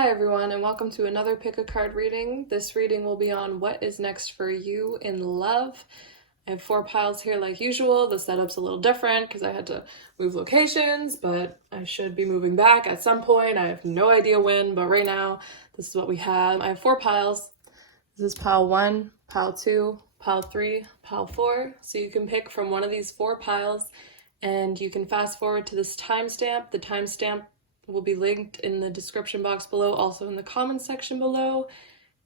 Hi everyone, and welcome to another pick a card reading. This reading will be on what is next for you in love. I have 4 piles here like usual. The setup's a little different because I had to move locations, but I should be moving back at some point. I have no idea when, but right now this is what we have. I have 4 piles. This is pile 1, pile 2, pile 3, pile 4. So you can pick from one of these 4 piles and you can fast forward to this timestamp. The timestamp will be linked in the description box below, also in the comments section below,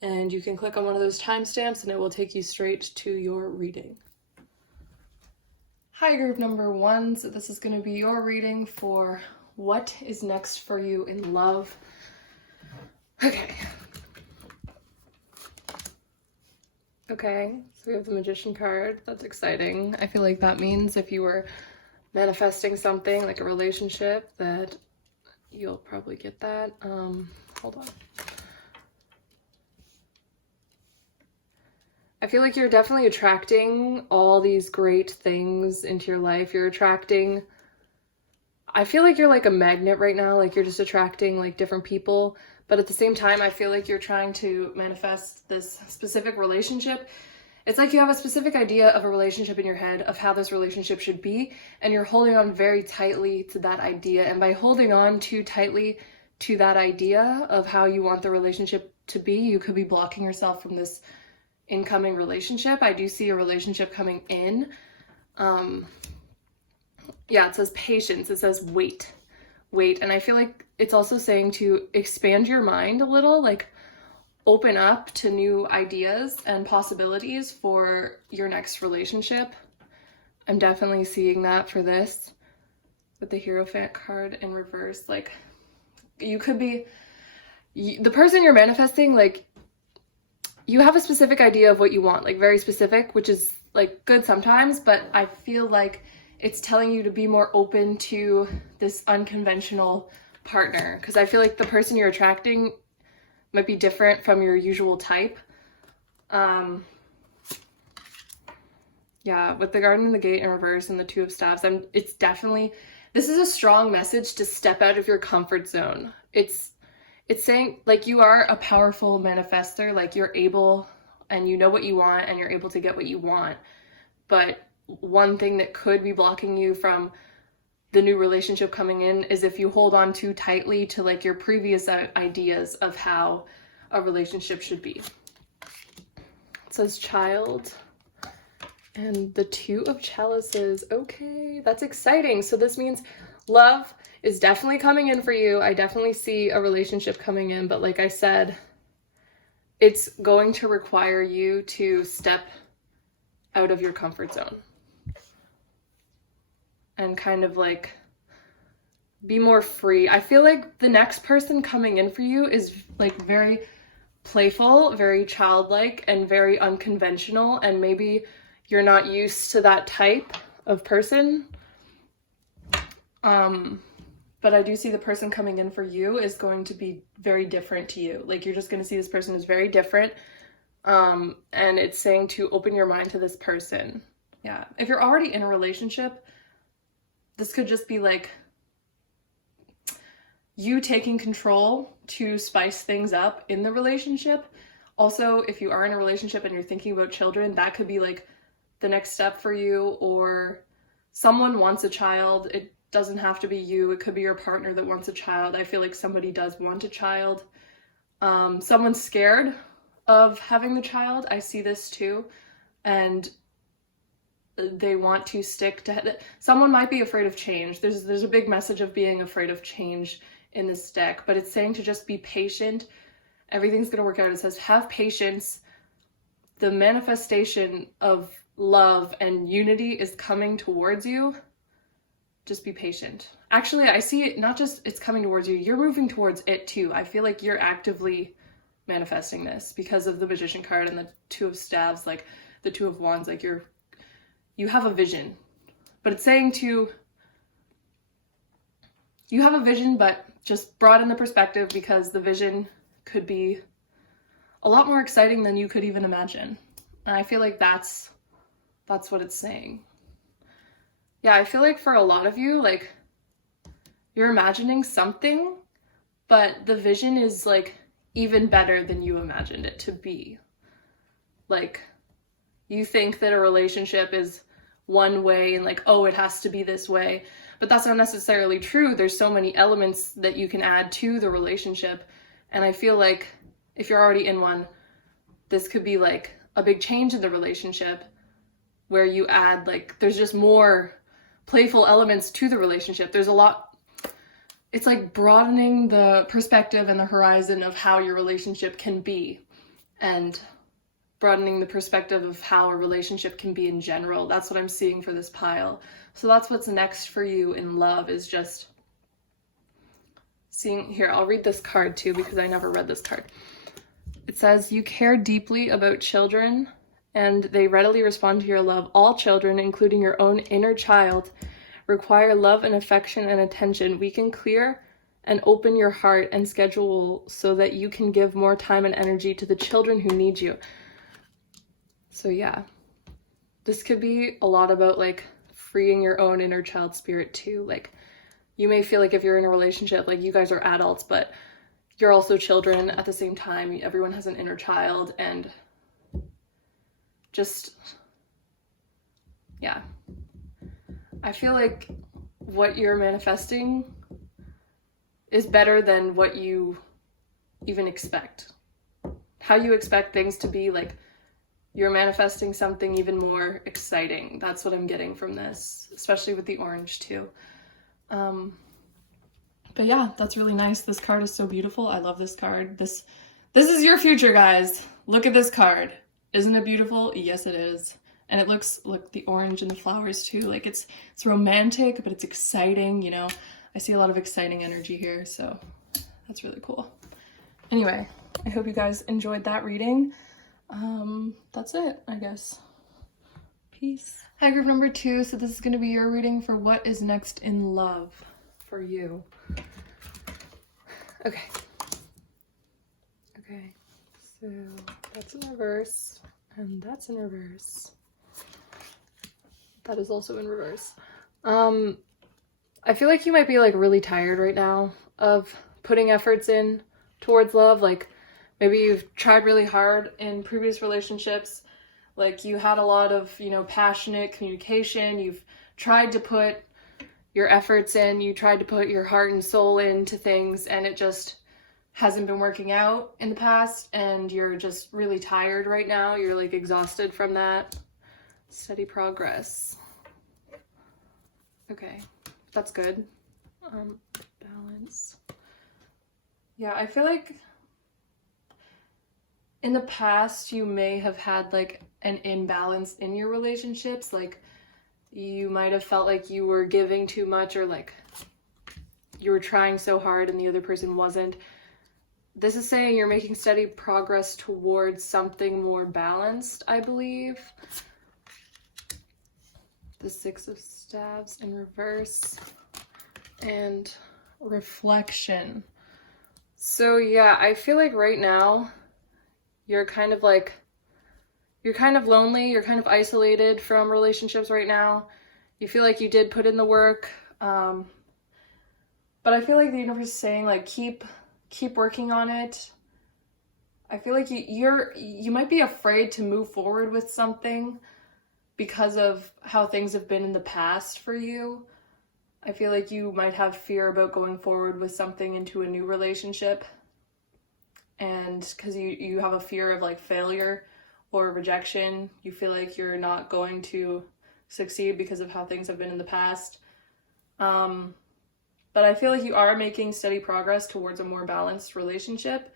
and you can click on one of those timestamps and it will take you straight to your reading. Hi group number 1, so this is going to be your reading for what is next for you in love. Okay, so we have the Magician card. That's exciting. I feel like that means if you were manifesting something like a relationship, that you'll probably get that. Hold on. I feel like you're definitely attracting all these great things into your life. I feel like you're like a magnet right now, like you're just attracting like different people, but at the same time, I feel like you're trying to manifest this specific relationship. It's like you have a specific idea of a relationship in your head of how this relationship should be, and you're holding on very tightly to that idea. And by holding on too tightly to that idea of how you want the relationship to be, you could be blocking yourself from this incoming relationship. I do see a relationship coming in. Yeah, it says patience. It says wait. And I feel like it's also saying to expand your mind a little, like open up to new ideas and possibilities for your next relationship. I'm definitely seeing that for this with the Hierophant card in reverse. Like you could be the person you're manifesting, like you have a specific idea of what you want, like very specific, which is like good sometimes, but I feel like it's telling you to be more open to this unconventional partner, because I feel like the person you're attracting might be different from your usual type. Yeah, with the Garden and the Gate in reverse and the Two of Staffs, this is a strong message to step out of your comfort zone. It's saying like you are a powerful manifester, like you're able and you know what you want and you're able to get what you want. But one thing that could be blocking you from the new relationship coming in is if you hold on too tightly to like your previous ideas of how a relationship should be. It says Child and the Two of Chalices. Okay, that's exciting. So this means love is definitely coming in for you. I definitely see a relationship coming in, but like I said, it's going to require you to step out of your comfort zone and kind of like be more free. I feel like the next person coming in for you is like very playful, very childlike, and very unconventional, and maybe you're not used to that type of person. But I do see the person coming in for you is going to be very different to you. Like you're just going to see this person is very different. And it's saying to open your mind to this person. Yeah. If you're already in a relationship, this could just be like you taking control to spice things up in the relationship. Also, if you are in a relationship and you're thinking about children, that could be like the next step for you, or someone wants a child. It doesn't have to be you. It could be your partner that wants a child. I feel like somebody does want a child. Someone's scared of having the child. I see this too. And they want to stick to someone might be afraid of change. There's a big message of being afraid of change in this deck, but it's saying to just be patient. Everything's going to work out. It says have patience. The manifestation of love and unity is coming towards you. Just be patient. Actually, I see it not just it's coming towards you, you're moving towards it too. I feel like you're actively manifesting this because of the Magician card and the Two of Staves, like the Two of Wands, like you have a vision. But it's saying you have a vision, but just broaden the perspective, because the vision could be a lot more exciting than you could even imagine. And I feel like that's what it's saying. Yeah, I feel like for a lot of you, like you're imagining something but the vision is like even better than you imagined it to be. Like, you think that a relationship is one way and like, oh, it has to be this way, but that's not necessarily true. There's so many elements that you can add to the relationship, and I feel like if you're already in one, this could be like a big change in the relationship where you add, like, there's just more playful elements to the relationship. There's a lot, it's like broadening the perspective and the horizon of how your relationship can be, and broadening the perspective of how a relationship can be in general. That's what I'm seeing for this pile. So that's what's next for you in love, is just seeing, here, I'll read this card too because I never read this card. It says, you care deeply about children and they readily respond to your love. All children, including your own inner child, require love and affection and attention. We can clear and open your heart and schedule so that you can give more time and energy to the children who need you. So yeah, this could be a lot about like freeing your own inner child spirit too. Like, you may feel like if you're in a relationship, like you guys are adults, but you're also children at the same time. Everyone has an inner child, and just, yeah. I feel like what you're manifesting is better than what you even expect. How you expect things to be, like, you're manifesting something even more exciting. That's what I'm getting from this, especially with the orange too. But yeah, that's really nice. This card is so beautiful. I love this card. This is your future, guys. Look at this card. Isn't it beautiful? Yes, it is. And it looks, look, the orange and the flowers too. Like, it's romantic, but it's exciting, you know. I see a lot of exciting energy here, so that's really cool. Anyway, I hope you guys enjoyed that reading. That's it, I guess. Peace. Hi, group number 2. So this is going to be your reading for what is next in love for you. Okay. So that's in reverse, and that's in reverse. That is also in reverse. I feel like you might be like really tired right now of putting efforts in towards love. Like, maybe you've tried really hard in previous relationships. Like, you had a lot of, you know, passionate communication. You've tried to put your efforts in. You tried to put your heart and soul into things, and it just hasn't been working out in the past. And you're just really tired right now. You're like exhausted from that. Steady progress. Okay, that's good. Balance. Yeah, I feel like in the past, you may have had like an imbalance in your relationships. Like, you might have felt like you were giving too much, or like you were trying so hard and the other person wasn't. This is saying you're making steady progress towards something more balanced, I believe. The 6 of Staves in reverse, and reflection. So yeah, I feel like right now you're kind of lonely, you're kind of isolated from relationships right now. You feel like you did put in the work, but I feel like the universe is saying, like, keep working on it. I feel like you might be afraid to move forward with something because of how things have been in the past for you. I feel like you might have fear about going forward with something into a new relationship, and because you have a fear of like failure or rejection. You feel like you're not going to succeed because of how things have been in the past. But I feel like you are making steady progress towards a more balanced relationship.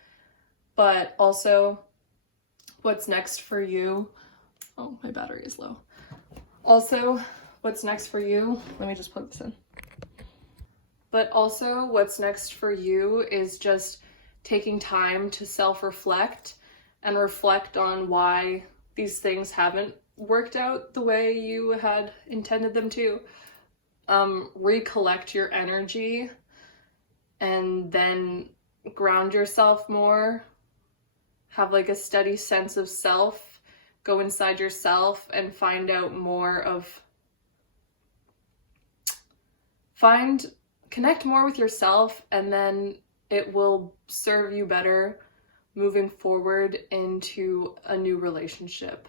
But also, what's next for you? Oh, my battery is low. Also, what's next for you? Let me just plug this in. But also, what's next for you is just taking time to self-reflect and reflect on why these things haven't worked out the way you had intended them to. Recollect your energy and then ground yourself more. Have like a steady sense of self. Go inside yourself and find out more of... Connect more with yourself, and then it will serve you better moving forward into a new relationship.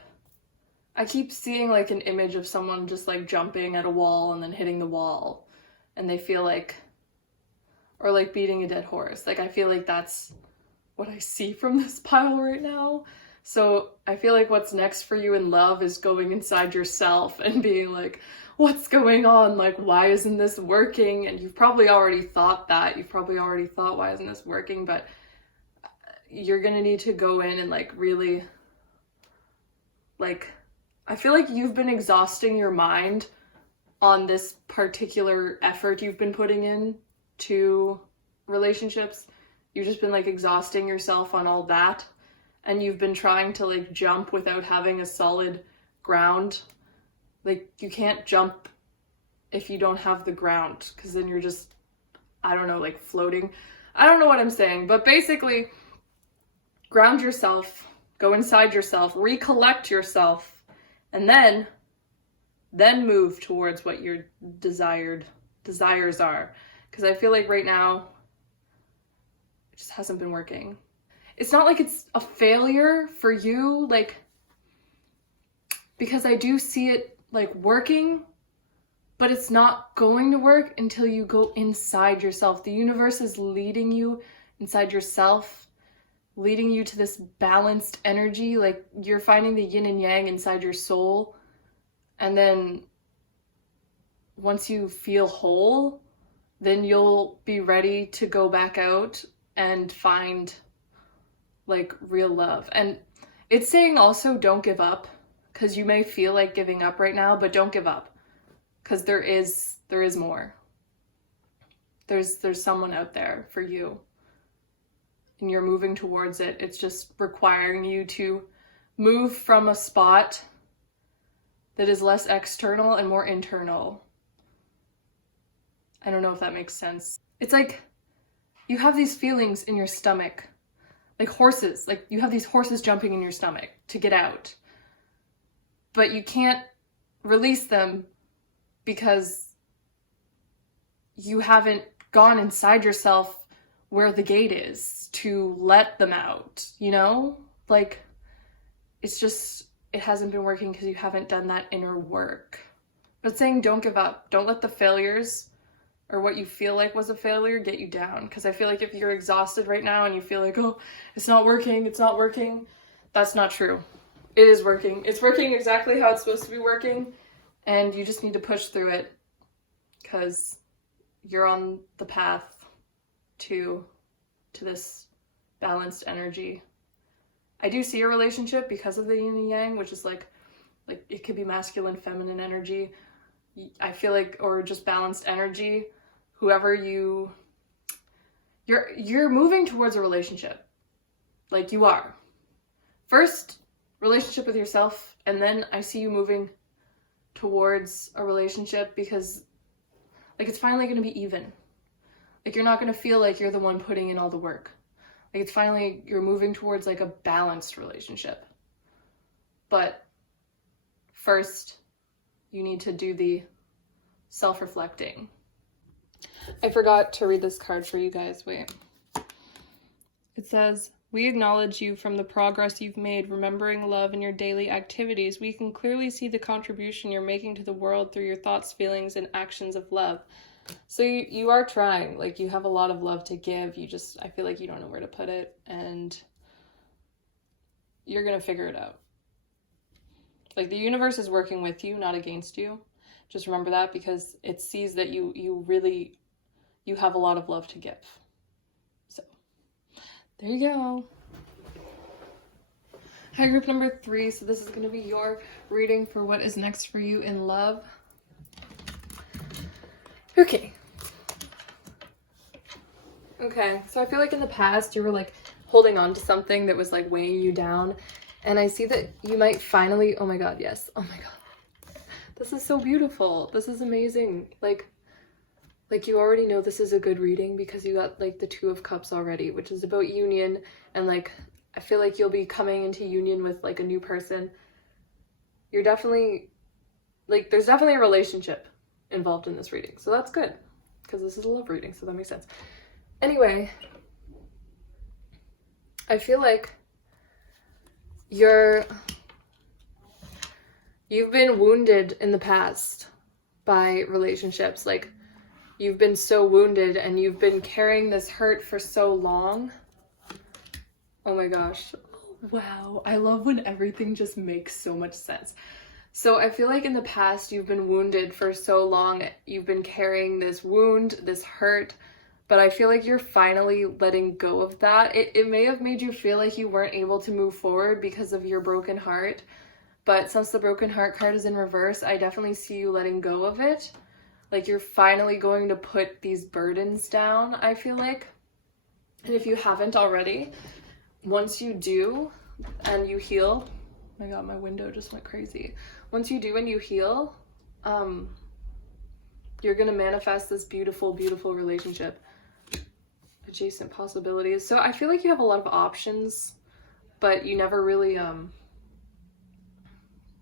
I keep seeing like an image of someone just like jumping at a wall and then hitting the wall, and they feel like, or like beating a dead horse. Like I feel like that's what I see from this pile right now. So I feel like what's next for you in love is going inside yourself and being like, what's going on? Like, why isn't this working? And you've probably already thought that. You've probably already thought, why isn't this working? But you're gonna need to go in and like really, like, I feel like you've been exhausting your mind on this particular effort you've been putting in to relationships. You've just been like exhausting yourself on all that, and you've been trying to like jump without having a solid ground. Like you can't jump if you don't have the ground, because then you're just, I don't know, like floating. I don't know what I'm saying, but basically ground yourself, go inside yourself, recollect yourself, and then move towards what your desires are. Because I feel like right now it just hasn't been working. It's not like it's a failure for you, like, because I do see it like working, but it's not going to work until you go inside yourself. The universe is leading you inside yourself, leading you to this balanced energy. Like you're finding the yin and yang inside your soul. And then once you feel whole, then you'll be ready to go back out and find like real love. And it's saying also don't give up, because you may feel like giving up right now, but don't give up, because there is more. There's someone out there for you, and you're moving towards it. It's just requiring you to move from a spot that is less external and more internal. I don't know if that makes sense. It's like you have these feelings in your stomach, like horses. Like you have these horses jumping in your stomach to get out, but you can't release them because you haven't gone inside yourself where the gate is to let them out, you know? Like, it's just, it hasn't been working because you haven't done that inner work. But saying don't give up. Don't let the failures or what you feel like was a failure get you down. Because I feel like if you're exhausted right now and you feel like, oh, it's not working, that's not true. It is working. It's working exactly how it's supposed to be working, and you just need to push through it because you're on the path to this balanced energy. I do see a relationship because of the yin and yang, which is like it could be masculine, feminine energy. I feel like, or just balanced energy. Whoever you're moving towards a relationship. Like you are. First, relationship with yourself, and then I see you moving towards a relationship because like it's finally going to be even. Like you're not going to feel like you're the one putting in all the work. Like it's finally, you're moving towards like a balanced relationship. But first, you need to do the self-reflecting. I forgot to read this card for you guys. Wait. It says, we acknowledge you from the progress you've made, remembering love in your daily activities. We can clearly see the contribution you're making to the world through your thoughts, feelings, and actions of love. So you are trying. Like, you have a lot of love to give. I feel like you don't know where to put it, and you're going to figure it out. Like, the universe is working with you, not against you. Just remember that, because it sees that you have a lot of love to give. So there you go. Hi, group number 3. So this is going to be your reading for what is next for you in love. Okay, so I feel like in the past you were like holding on to something that was like weighing you down, and I see that you might finally, oh my god, yes, oh my god, this is so beautiful, this is amazing, like you already know this is a good reading because you got like the 2 of Cups already, which is about union, and like I feel like you'll be coming into union with like a new person. You're definitely, like, there's definitely a relationship involved in this reading, so that's good because this is a love reading, so that makes sense. Anyway, I feel like you've been wounded in the past by relationships. Like, you've been so wounded and you've been carrying this hurt for so long. Oh my gosh. Wow. I love when everything just makes so much sense. So I feel like in the past you've been wounded for so long. You've been carrying this wound, this hurt, but I feel like you're finally letting go of that. It may have made you feel like you weren't able to move forward because of your broken heart, but since the broken heart card is in reverse, I definitely see you letting go of it. Like, you're finally going to put these burdens down, I feel like. And if you haven't already, once you do and you heal, oh my god, my window just went crazy. Once you do and you heal, you're gonna manifest this beautiful, beautiful relationship. Adjacent possibilities. So I feel like you have a lot of options, but you never really,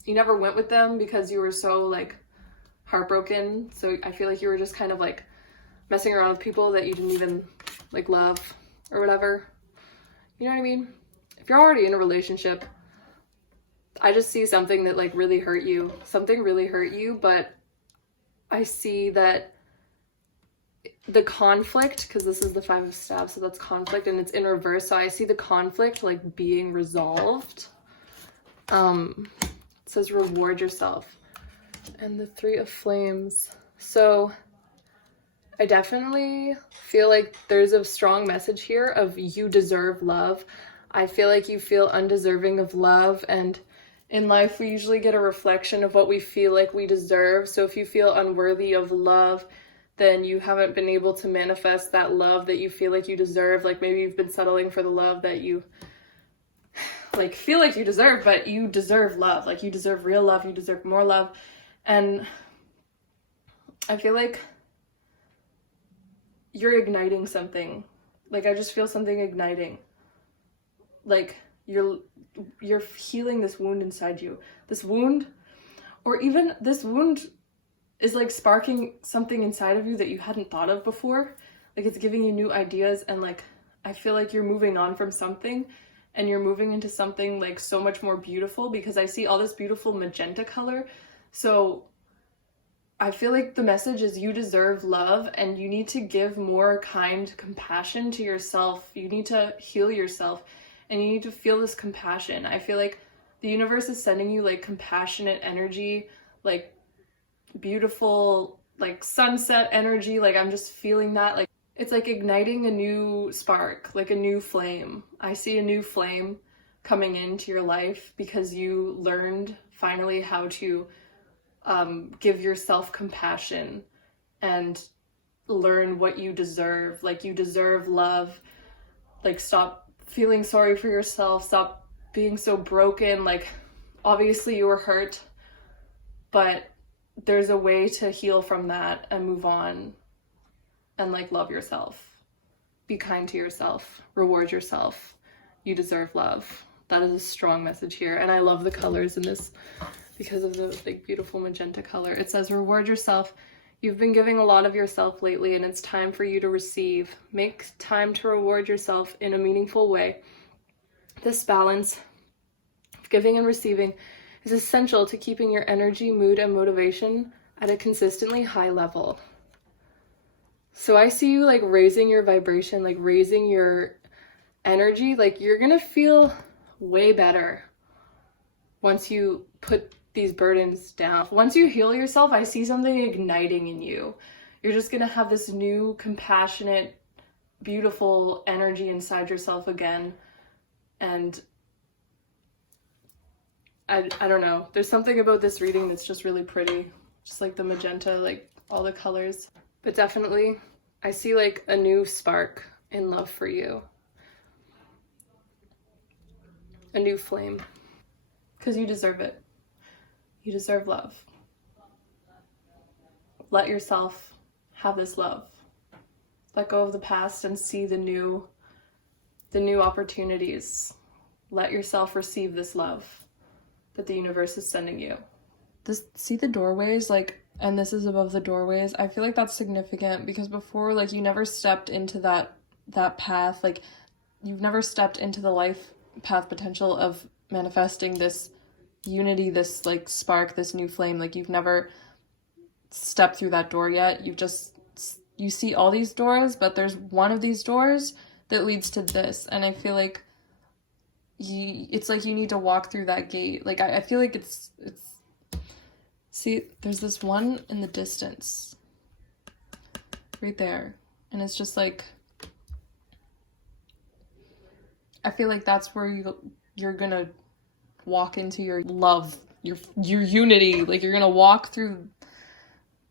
you never went with them because you were so, like, heartbroken. So I feel like you were just kind of, like, messing around with people that you didn't even, like, love or whatever. You know what I mean? If you're already in a relationship, I just see something that, like, really hurt you. Something really hurt you, but I see that the conflict, because this is the 5 of Staves, so that's conflict, and it's in reverse, so I see the conflict, like, being resolved. It says reward yourself. And the 3 of Flames. So I definitely feel like there's a strong message here of you deserve love. I feel like you feel undeserving of love, and in life we usually get a reflection of what we feel like we deserve. So if you feel unworthy of love, then you haven't been able to manifest that love that you feel like you deserve. Like, maybe you've been settling for the love that you, like, feel like you deserve, but you deserve love. Like, you deserve real love, you deserve more love. And I feel like you're igniting something. Like, I just feel something igniting. Like, you're healing this wound inside you. This wound, or even this wound is, like, sparking something inside of you that you hadn't thought of before. Like, it's giving you new ideas, and, like, I feel like you're moving on from something and you're moving into something, like, so much more beautiful, because I see all this beautiful magenta color. So I feel like the message is you deserve love, and you need to give more kind compassion to yourself. You need to heal yourself, and you need to feel this compassion. I feel like the universe is sending you, like, compassionate energy, like, beautiful, like, sunset energy. Like, I'm just feeling that. Like, it's like igniting a new spark, like a new flame. I see a new flame coming into your life because you learned finally how to give yourself compassion and learn what you deserve. Like, you deserve love. Like, stop feeling sorry for yourself. Stop being so broken. Like, obviously you were hurt, but there's a way to heal from that and move on and, like, love yourself. Be kind to yourself. Reward yourself. You deserve love. That is a strong message here. And I love the colors in this because of the, like, beautiful magenta color. It says reward yourself. You've been giving a lot of yourself lately, and it's time for you to receive. Make time to reward yourself in a meaningful way. This balance of giving and receiving is essential to keeping your energy, mood, and motivation at a consistently high level. So I see you, like, raising your vibration, like, raising your energy. Like, you're gonna feel way better once you put these burdens down. Once you heal yourself, I see something igniting in you. You're just gonna have this new, compassionate, beautiful energy inside yourself again. And I don't know. There's something about this reading that's just really pretty. Just, like, the magenta, like, all the colors. But definitely, I see, like, a new spark in love for you. A new flame. Because you deserve it. You deserve love. Let yourself have this love. Let go of the past and see the new opportunities. Let yourself receive this love that the universe is sending you. See the doorways, like, and this is above the doorways. I feel like that's significant because before, like, you never stepped into that path. Like, you've never stepped into the life path potential of manifesting this unity, this like spark, this new flame. Like you've never stepped through that door yet. You see all these doors, but there's one of these doors that leads to this. And I feel like it's like you need to walk through that gate. Like I feel like it's see, there's this one in the distance right there, and it's just like, I feel like that's where you're gonna walk into your love, your unity. Like you're gonna walk through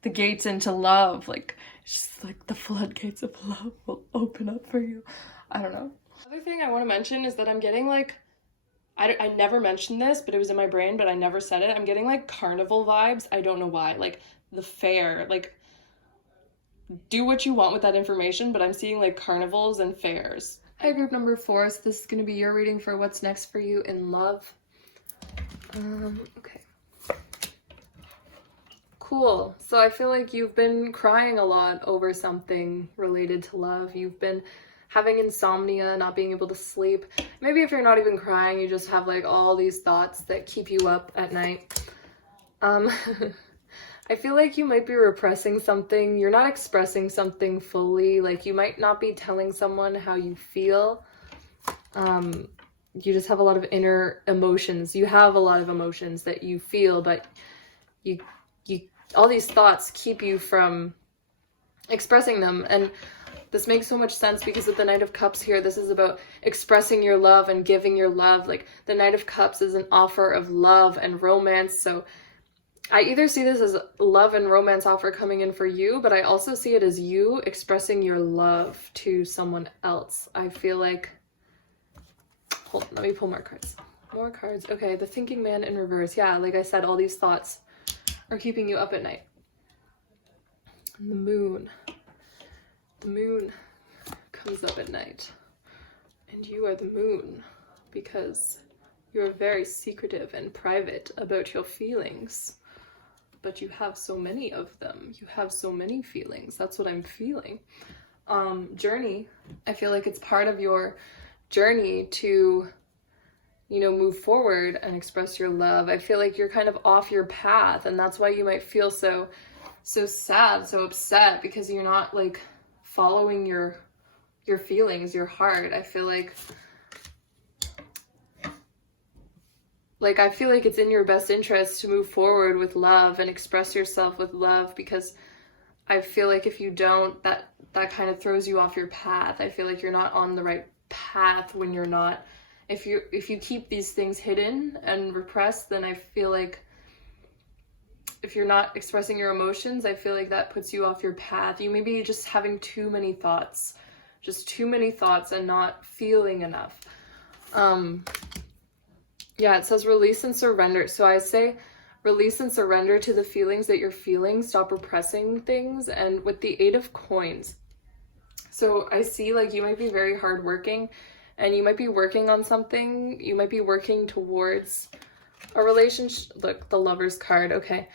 the gates into love. Like it's just like the floodgates of love will open up for you. I don't know. Another thing I want to mention is that I'm getting like, I never mentioned this, but it was in my brain, but I never said it. I'm getting like carnival vibes. I don't know why. Like the fair, like do what you want with that information, but I'm seeing like carnivals and fairs. Hi, group number 4. So this is going to be your reading for what's next for you in love. Okay. Cool. So I feel like you've been crying a lot over something related to love. You've been having insomnia, not being able to sleep. Maybe if you're not even crying, you just have like all these thoughts that keep you up at night. I feel like you might be repressing something. You're not expressing something fully. Like you might not be telling someone how you feel. You just have a lot of inner emotions. You have a lot of emotions that you feel, but you all these thoughts keep you from expressing them. And this makes so much sense because with the Knight of Cups here, this is about expressing your love and giving your love. Like the Knight of Cups is an offer of love and romance. So I either see this as love and romance offer coming in for you, but I also see it as you expressing your love to someone else. I feel like, hold on, let me pull more cards. More cards. Okay, the Thinking Man in reverse. Yeah, like I said, all these thoughts are keeping you up at night. And the moon. The moon comes up at night. And you are the moon because you're very secretive and private about your feelings. But you have so many of them. You have so many feelings. That's what I'm feeling. Journey. I feel like it's part of your journey to, you know, move forward and express your love. I feel like you're kind of off your path, and that's why you might feel so sad, so upset, because you're not like following your feelings, your heart. I feel like I feel like it's in your best interest to move forward with love and express yourself with love, because I feel like if you don't, that kind of throws you off your path. I feel like you're not on the right path when you're not. If you keep these things hidden and repressed, then I feel like if you're not expressing your emotions, I feel like that puts you off your path. You may be just having too many thoughts and not feeling enough. Yeah, it says release and surrender. So I say release and surrender to the feelings that you're feeling. Stop repressing things. And with the 8 of Coins, so I see like you might be very hardworking and you might be working on something. You might be working towards a relationship. Look, the Lover's card. Okay.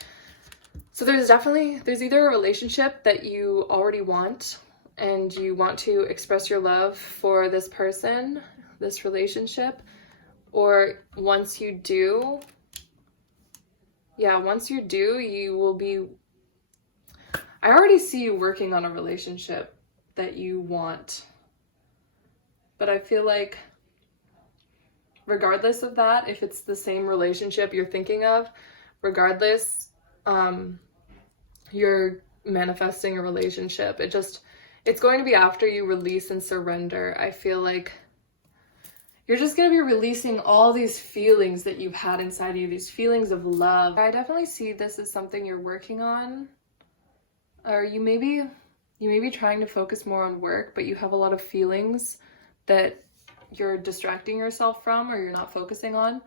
So there's either a relationship that you already want and you want to express your love for this person, this relationship, or once you do, you will be, I already see you working on a relationship that you want. But I feel like regardless of that, if it's the same relationship you're thinking of, regardless, you're manifesting a relationship. It's going to be after you release and surrender. I feel like you're just going to be releasing all these feelings that you've had inside of you, these feelings of love. I definitely see this as something you're working on. Or you may be trying to focus more on work, but you have a lot of feelings that you're distracting yourself from or you're not focusing on.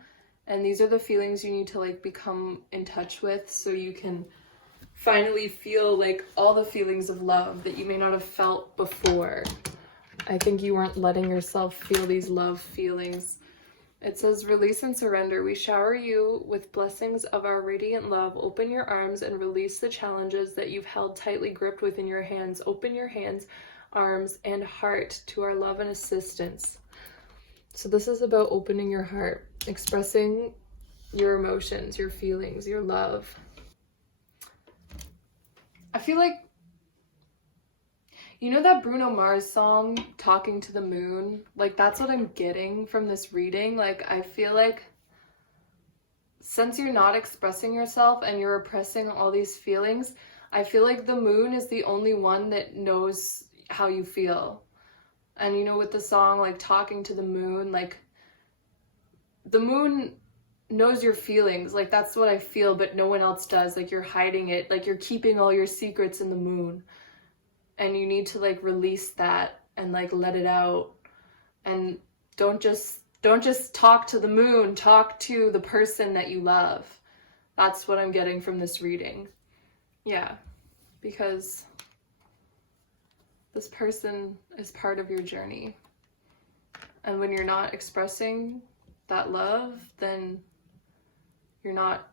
And these are the feelings you need to like become in touch with so you can finally feel like all the feelings of love that you may not have felt before. I think you weren't letting yourself feel these love feelings. It says, release and surrender. We shower you with blessings of our radiant love. Open your arms and release the challenges that you've held tightly gripped within your hands. Open your hands, arms, and heart to our love and assistance. So this is about opening your heart, expressing your emotions, your feelings, your love. I feel like, you know that Bruno Mars song, Talking to the Moon? Like, that's what I'm getting from this reading. Like, I feel like since you're not expressing yourself and you're repressing all these feelings, I feel like the moon is the only one that knows how you feel. And you know, with the song, like, Talking to the Moon, like, the moon knows your feelings. Like, that's what I feel, but no one else does. Like, you're hiding it. Like, you're keeping all your secrets in the moon. And you need to, like, release that and, like, let it out. And don't just talk to the moon. Talk to the person that you love. That's what I'm getting from this reading. Yeah, because this person is part of your journey. And when you're not expressing that love, then you're not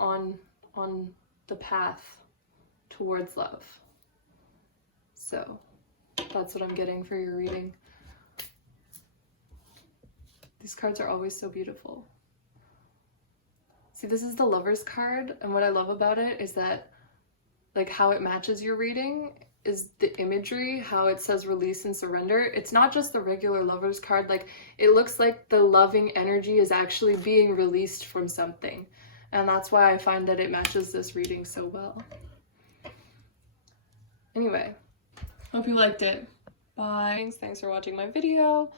on the path towards love. So that's what I'm getting for your reading. These cards are always so beautiful. See, this is the Lover's card, and what I love about it is that, like, how it matches your reading is the imagery, how it says release and surrender. It's not just the regular Lover's card. Like, it looks like the loving energy is actually being released from something, and that's why I find that it matches this reading so well. Anyway, hope you liked it. Bye. Thanks for watching my video.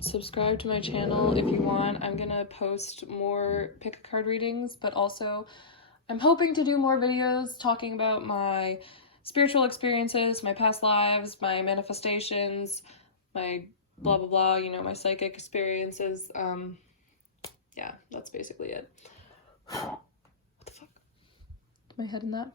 Subscribe to my channel if you want. I'm gonna post more pick a card readings, but also I'm hoping to do more videos talking about my spiritual experiences, my past lives, my manifestations, my blah blah blah, you know, my psychic experiences. Yeah, that's basically it. What the fuck? My head in that?